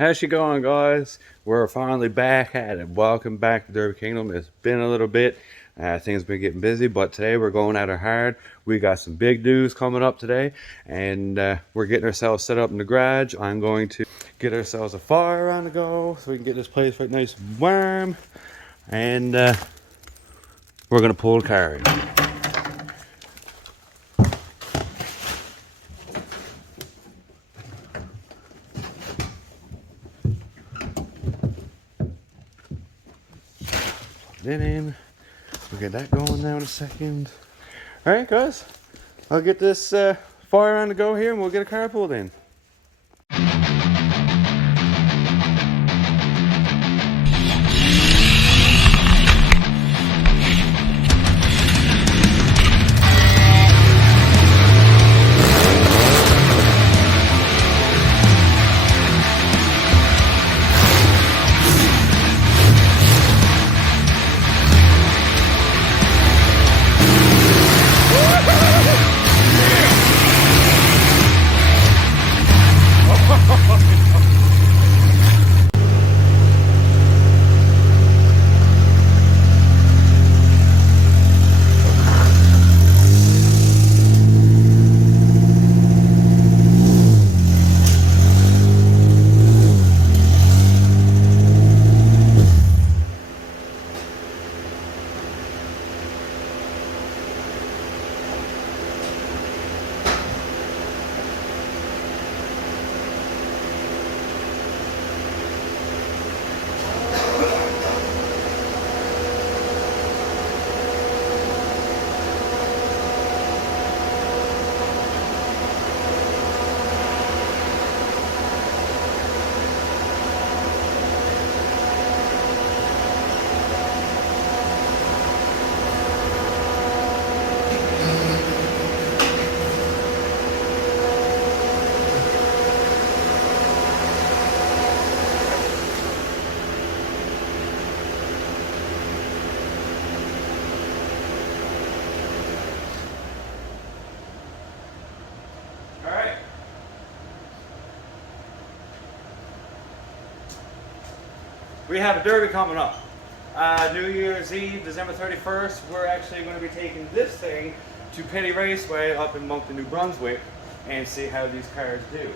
How's she going, guys? We're finally back at it. Welcome back to Derby Kingdom. It's been a little bit. Things been getting busy, but today we're going at it hard. We got some big news coming up today, and we're getting ourselves set up in the garage. I'm going to get ourselves a fire on the go so we can get this place right nice and warm, and we're going to pull the car in. Then in. We'll get that going now in a second. Alright, guys. I'll get this fire on the go here and we'll get a car pulled in. We have a derby coming up. New Year's Eve, December 31st, we're actually going to be taking this thing to Petty Raceway up in Moncton, New Brunswick, and see how these cars do.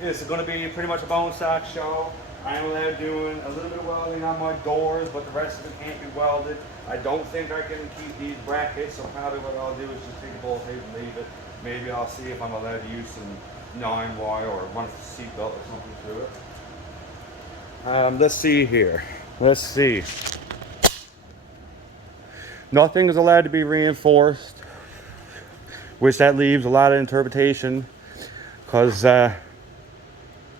This is going to be pretty much a bone stock show. I'm allowed doing a little bit of welding on my doors, but the rest of it can't be welded. I don't think I can keep these brackets, so probably what I'll do is just take a bolt tape and leave it. Maybe I'll see if I'm allowed to use some 9-wire or run a seatbelt or something through it. Let's see here. Let's see. Nothing is allowed to be reinforced, which that leaves a lot of interpretation because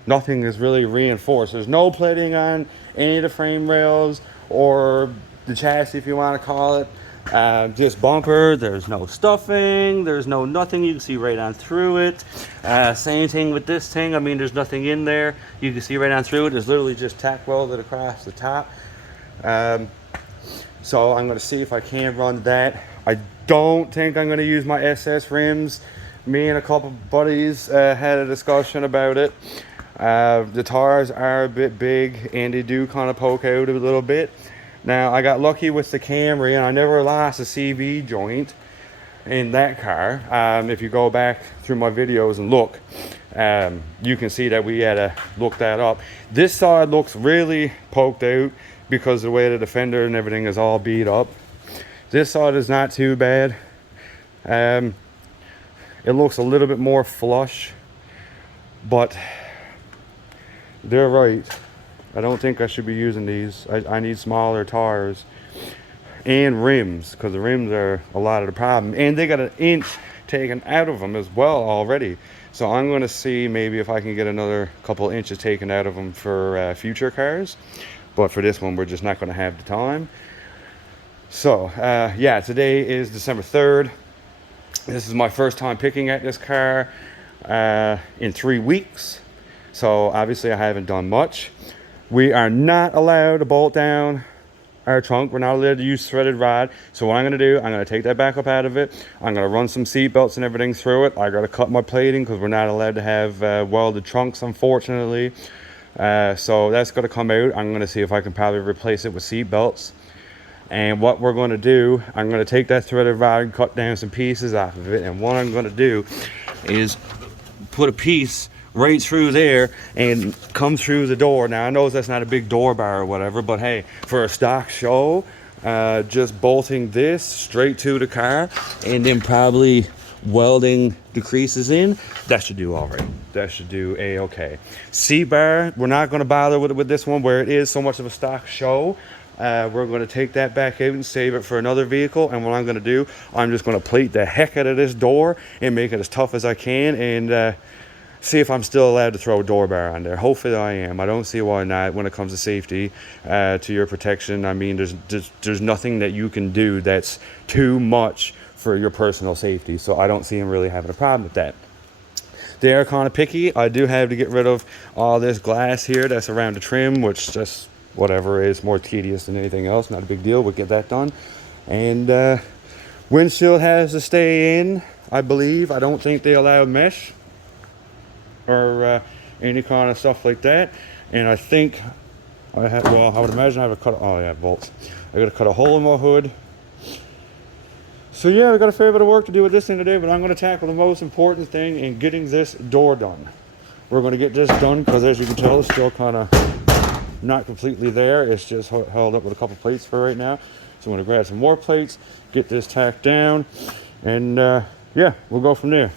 nothing is really reinforced. There's no plating on any of the frame rails or the chassis, if you want to call it. Just bumper. There's no stuffing. There's no nothing. You can see right on through it. Same thing with this thing. I mean, there's nothing in there. You can see right on through it. There's literally just tack welded across the top. So I'm going to see if I can run that. I don't think I'm going to use my SS rims. Me and a couple buddies had a discussion about it. The tires are a bit big and they do kind of poke out a little bit. Now, I got lucky with the Camry and I never lost a CV joint in that car. If you go back through my videos and look, you can see that we had to look that up. This side looks really poked out because of the way the fender and everything is all beat up. This side is not too bad. It looks a little bit more flush, but they're right. I don't think I should be using these. I need smaller tires and rims because the rims are a lot of the problem. And they got an inch taken out of them as well already. So I'm going to see maybe if I can get another couple inches taken out of them for future cars. But for this one, we're just not going to have the time. So, yeah, today is December 3rd. This is my first time picking at this car in 3 weeks. So obviously I haven't done much. We are not allowed to bolt down our trunk. We're not allowed to use threaded rod. So what I'm going to do, I'm going to take that back up out of it. I'm going to run some seat belts and everything through it. I got to cut my plating because we're not allowed to have welded trunks, unfortunately. So that's going to come out. I'm going to see if I can probably replace it with seat belts. And what we're going to do, I'm going to take that threaded rod and cut down some pieces off of it. And what I'm going to do is put a piece right through there and come through the door. Now I know that's not a big door bar or whatever, but hey, for a stock show, just bolting this straight to the car and then probably welding the creases in, that should do all right. That should do a-okay. Seat bar, we're not going to bother with this one where it is so much of a stock show. We're going to take that back out and save it for another vehicle. And what I'm going to do, I'm just going to plate the heck out of this door and make it as tough as I can, and see if I'm still allowed to throw a door bar on there. Hopefully I am. I don't see why not when it comes to safety, to your protection. I mean, there's nothing that you can do that's too much for your personal safety. So I don't see him really having a problem with that. They are kind of picky. I do have to get rid of all this glass here that's around the trim, which just whatever is more tedious than anything else. Not a big deal. We'll get that done. And windshield has to stay in, I believe. I don't think they allow mesh or any kind of stuff like that. And I think I have, well, I would imagine I have to cut, oh yeah, bolts. I got to cut a hole in my hood. So yeah, we got a fair bit of work to do with this thing today, but I'm going to tackle the most important thing in getting this door done. We're going to get this done because, as you can tell, it's still kind of not completely there. It's just held up with a couple plates for right now. So I'm going to grab some more plates, get this tacked down, and yeah, we'll go from there.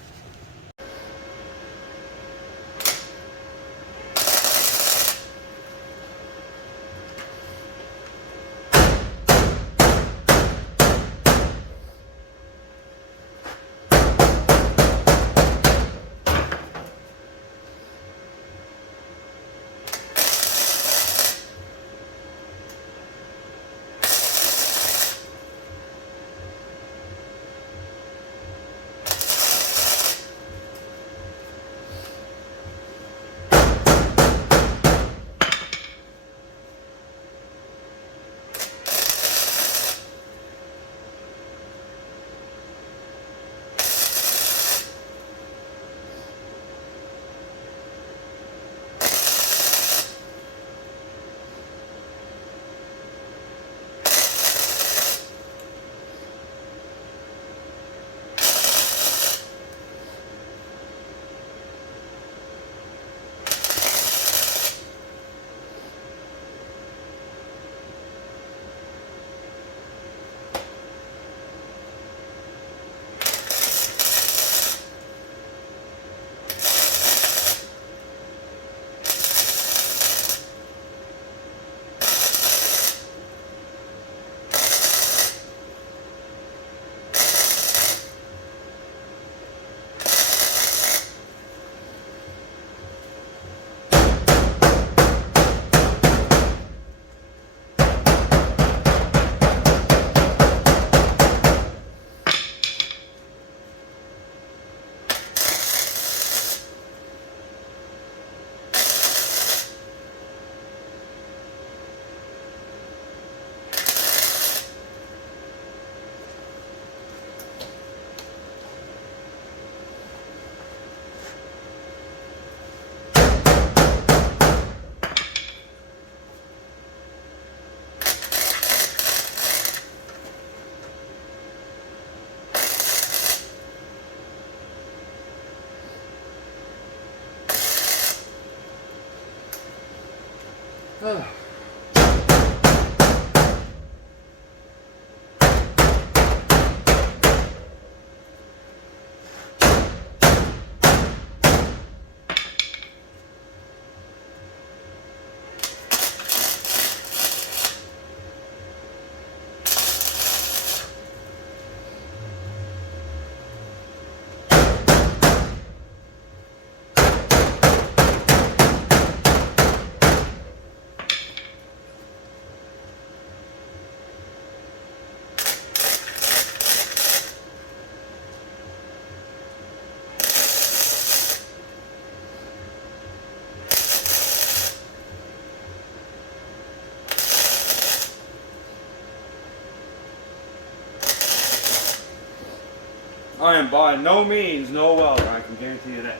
I am by no means no welder, I can guarantee you that.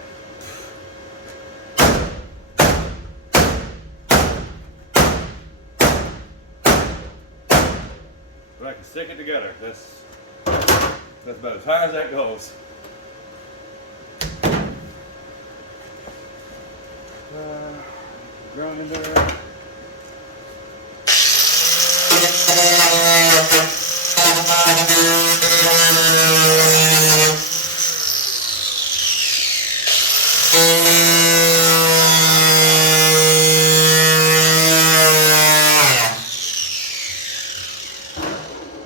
But I can stick it together. That's about as high as that goes. Grinder.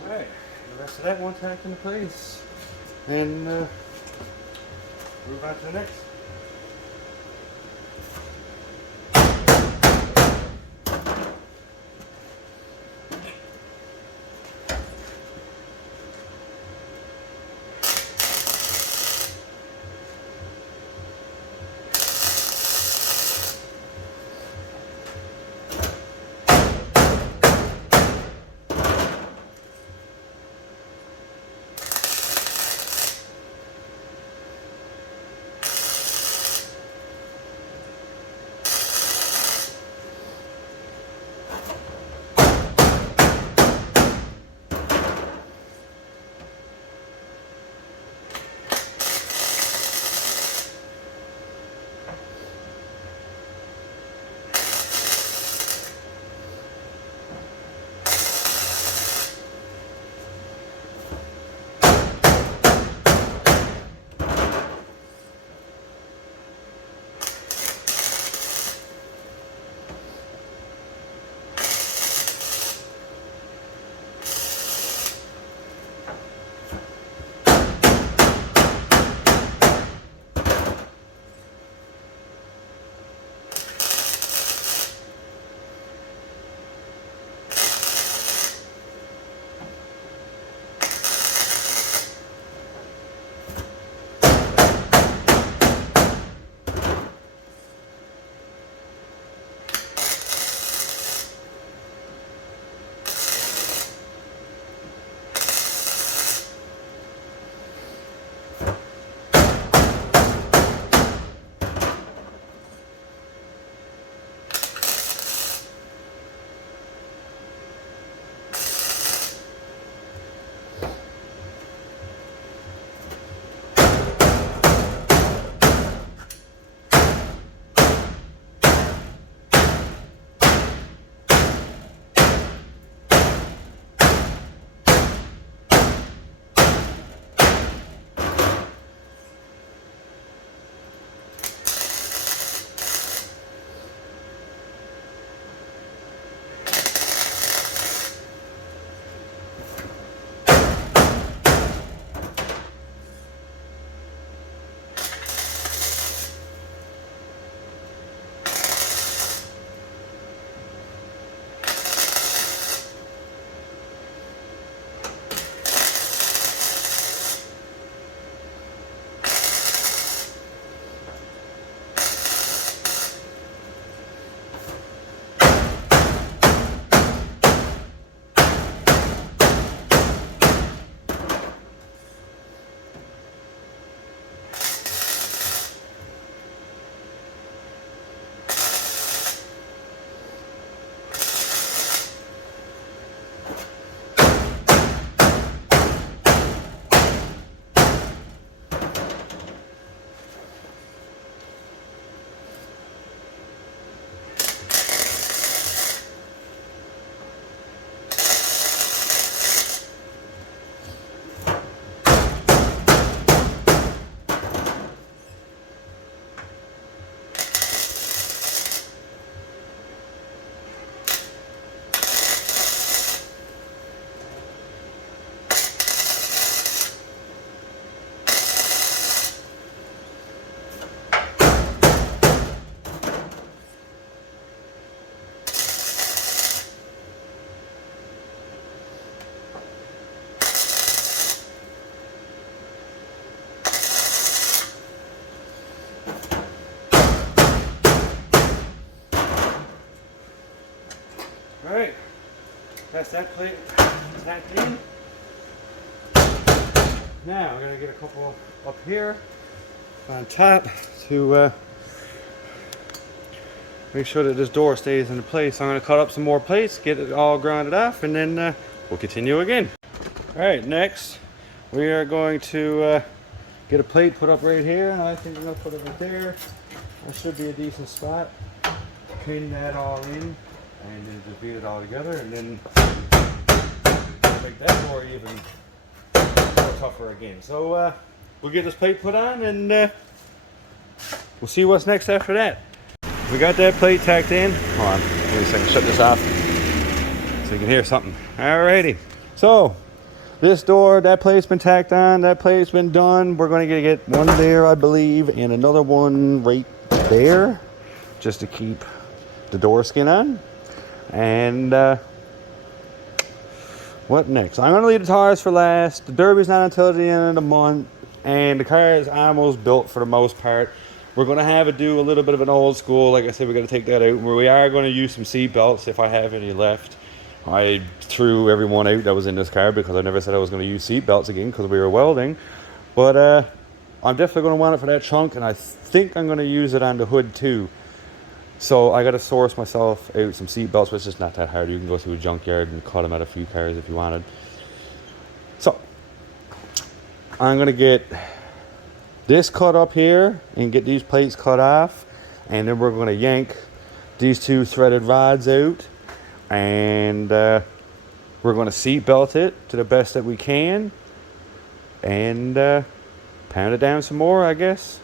Alright, the rest of that one tacked into place. And move on to the next. That's that plate tacked in. Now I'm gonna get a couple up here on top to make sure that this door stays in place. I'm gonna cut up some more plates, get it all grounded off, and then we'll continue again. All right, next we are going to get a plate put up right here, and I think I'm gonna put it right there. That should be a decent spot. Pin that all in, and then just beat it all together, and then make that door even more tougher again. So we'll get this plate put on, and we'll see what's next after that. We got that plate tacked in. Hold on, give me a second, shut this off so you can hear something. Alrighty, so this door, that plate's been tacked on, that plate's been done. We're going to get one there, I believe, and another one right there, just to keep the door skin on. And what next? I'm going to leave the tires for last. The derby's not until the end of the month, and the car is almost built for the most part. We're going to have it do a little bit of an old school. Like I said, we're going to take that out. We are going to use some seat belts if I have any left. I threw every one out that was in this car because I never said I was going to use seat belts again because we were welding. But I'm definitely going to want it for that trunk, and I think I'm going to use it on the hood too. So I got to source myself out some seat belts, but it's just not that hard. You can go to a junkyard and cut them out of a few cars if you wanted. So I'm going to get this cut up here and get these plates cut off, and then we're going to yank these two threaded rods out, and we're going to seat belt it to the best that we can, and pound it down some more, I guess.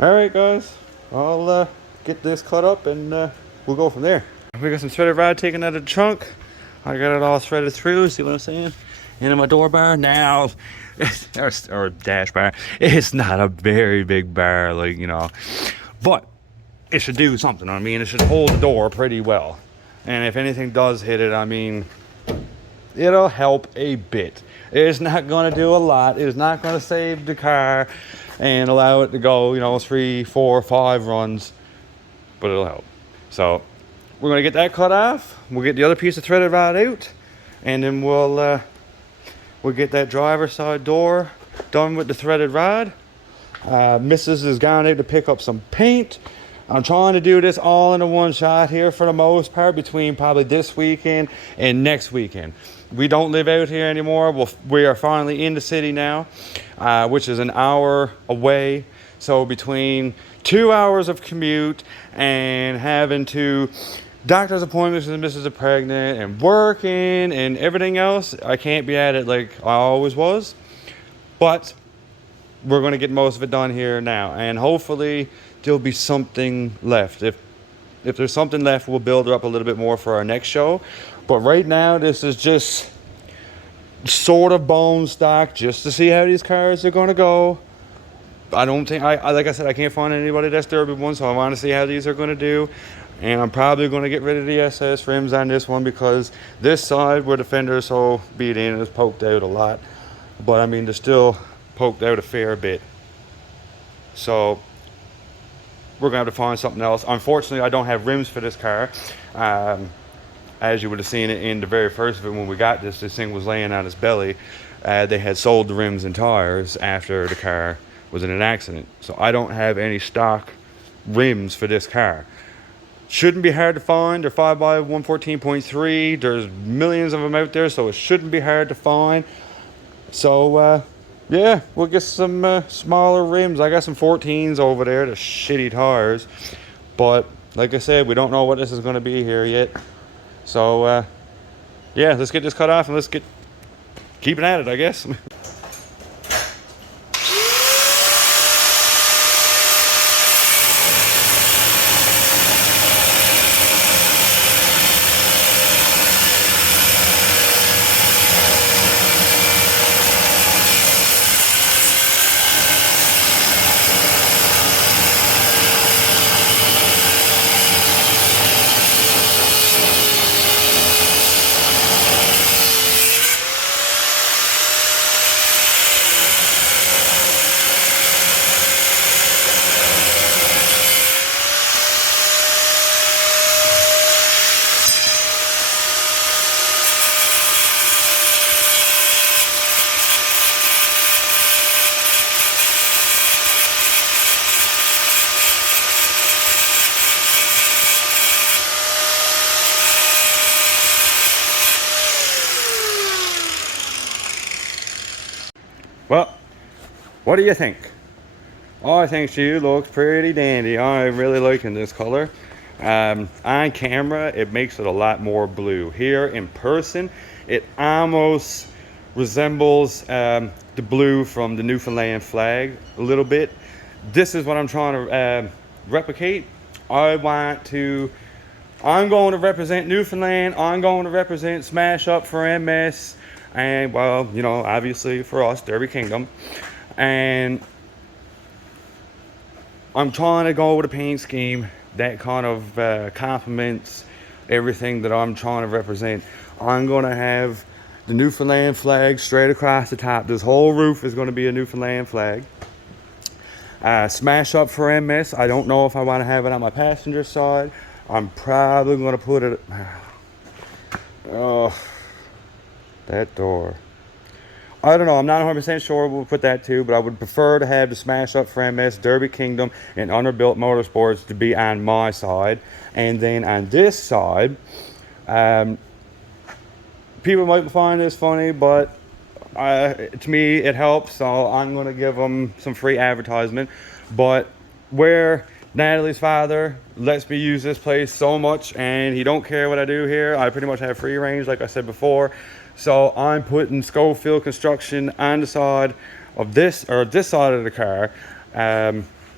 Alright guys, I'll get this cut up, and we'll go from there. We got some threaded rod taken out of the trunk. I got it all threaded through, see what I'm saying? Into my door bar now, or dash bar. It's not a very big bar, like, you know, but it should do something. I mean, it should hold the door pretty well. And if anything does hit it, I mean, it'll help a bit. It's not going to do a lot. It's not going to save the car and allow it to go, you know, 3, 4, 5 runs, but it'll help. So we're going to get that cut off. We'll get the other piece of threaded rod out, and then we'll get that driver's side door done with the threaded rod. Mrs. has gone out to pick up some paint. I'm trying to do this all in a one shot here for the most part, between probably this weekend and next weekend. We don't live out here anymore. We are finally in the city now, which is an hour away. So between 2 hours of commute and having to doctor's appointments and Mrs. is pregnant and working and everything else, I can't be at it like I always was. But we're going to get most of it done here now, and hopefully there'll be something left. If there's something left, we'll build her up a little bit more for our next show. But right now, this is just sort of bone stock, just to see how these cars are going to go. I don't think, like I said, I can't find anybody that's Derby one, so I want to see how these are going to do. And I'm probably going to get rid of the SS rims on this one, because this side where the fender is so beat in is poked out a lot. But I mean, they're still poked out a fair bit. So we're going to have to find something else. Unfortunately, I don't have rims for this car. As you would have seen it in the very first of it, when we got this thing was laying on its belly. They had sold the rims and tires after the car was in an accident. So I don't have any stock rims for this car. Shouldn't be hard to find. They're 5x114.3. There's millions of them out there, so it shouldn't be hard to find. So yeah, we'll get some smaller rims. I got some 14s over there, the shitty tires. But like I said, we don't know what this is going to be here yet. So yeah, let's get this cut off and let's get keeping at it, I guess. What do you think? I think she looks pretty dandy. I'm really liking this color. On camera, it makes it a lot more blue. Here in person, it almost resembles the blue from the Newfoundland flag a little bit. This is what I'm trying to replicate. I'm going to represent Newfoundland. I'm going to represent Smash Up for MS. And, well, you know, obviously for us, Derby Kingdom. And I'm trying to go with a paint scheme that kind of complements everything that I'm trying to represent. I'm going to have the Newfoundland flag straight across the top. This whole roof is going to be a Newfoundland flag. Smash Up for MS. I don't know if I want to have it on my passenger side. I'm probably going to put it... Oh, that door. I don't know. I'm not 100% sure we'll put that too, but I would prefer to have the Smash Up for MS, Derby Kingdom, and Underbuilt Motorsports to be on my side. And then on this side, people might find this funny, but to me it helps, so I'm going to give them some free advertisement. But where Natalie's father lets me use this place so much and he don't care what I do here, I pretty much have free range, like I said before. So I'm putting Schofield Construction on the side of this side of the car,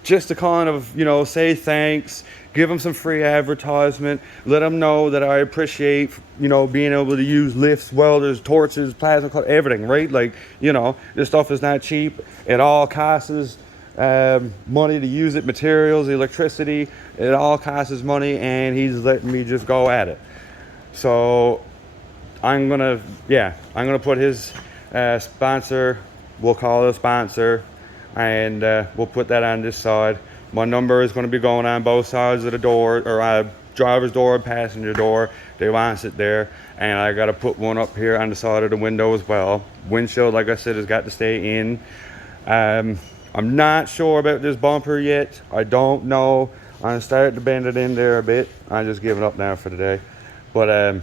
just to kind of, you know, say thanks, give them some free advertisement, let them know that I appreciate, you know, being able to use lifts, welders, torches, plasma, everything, right? Like, you know, this stuff is not cheap. It all costs money to use it, materials, electricity, it all costs money, and he's letting me just go at it. So I'm gonna put his sponsor, we'll call it a sponsor, and we'll put that on this side. My number is going to be going on both sides of the door, or driver's door and passenger door. They want it there, and I got to put one up here on the side of the window as well. Windshield, like I said, has got to stay in. I'm not sure about this bumper yet. I don't know. I'm starting to bend it in there a bit. I'm just giving up now for today, but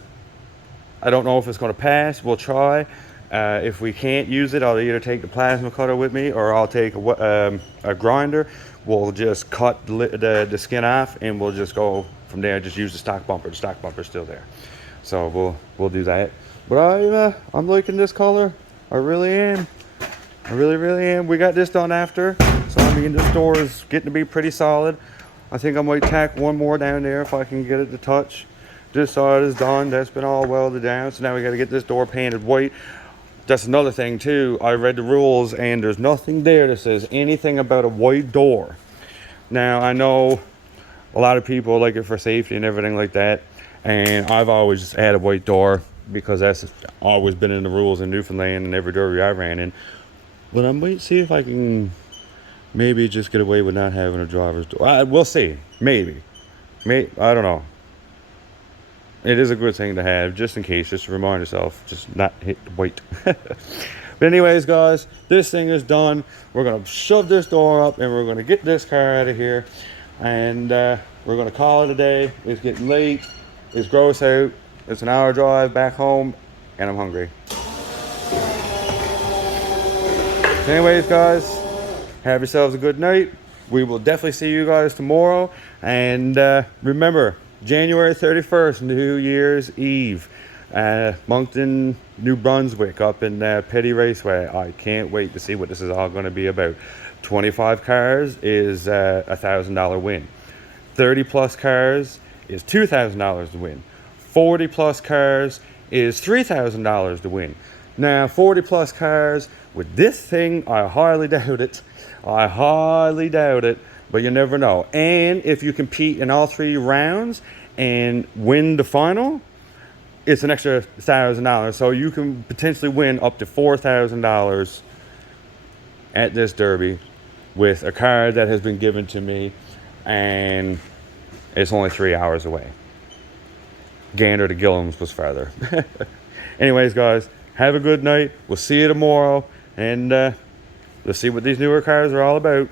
I don't know if it's going to pass. We'll try. If we can't use it, I'll either take the plasma cutter with me, or I'll take a grinder. We'll just cut the skin off, and we'll just go from there. Just use the stock bumper. The stock bumper's still there, so we'll do that. But I'm liking this color. I really am. I really am. We got this done after, so I mean this door is getting to be pretty solid. I think I might tack one more down there if I can get it to touch. This side is done. That's been all welded down. So now we got to get this door painted white. That's another thing too. I read the rules and there's nothing there that says anything about a white door. Now I know a lot of people like it for safety and everything like that. And I've always had a white door because that's always been in the rules in Newfoundland and every derby I ran in. But I might see if I can maybe just get away with not having a driver's door. We'll see. Maybe. I don't know. It is a good thing to have, just in case, just to remind yourself, just not hit the white. But anyways, guys, this thing is done. We're going to shove this door up, and we're going to get this car out of here. And we're going to call it a day. It's getting late. It's gross out. It's an hour drive back home, and I'm hungry. So anyways, guys, have yourselves a good night. We will definitely see you guys tomorrow. And remember, January 31st, New Year's Eve, Moncton, New Brunswick, up in Petty Raceway. I can't wait to see what this is all going to be about. 25 cars is a $1,000 win. 30 plus cars is $2,000 to win. 40 plus cars is $3,000 to win. Now, 40 plus cars with this thing, I highly doubt it. I highly doubt it. But you never know. And if you compete in all 3 rounds and win the final, it's an extra $1,000. So you can potentially win up to $4,000 at this derby with a car that has been given to me, and it's only 3 hours away. Gander to Gillham's was farther. Anyways, guys, have a good night. We'll see you tomorrow, and let's see what these newer cars are all about.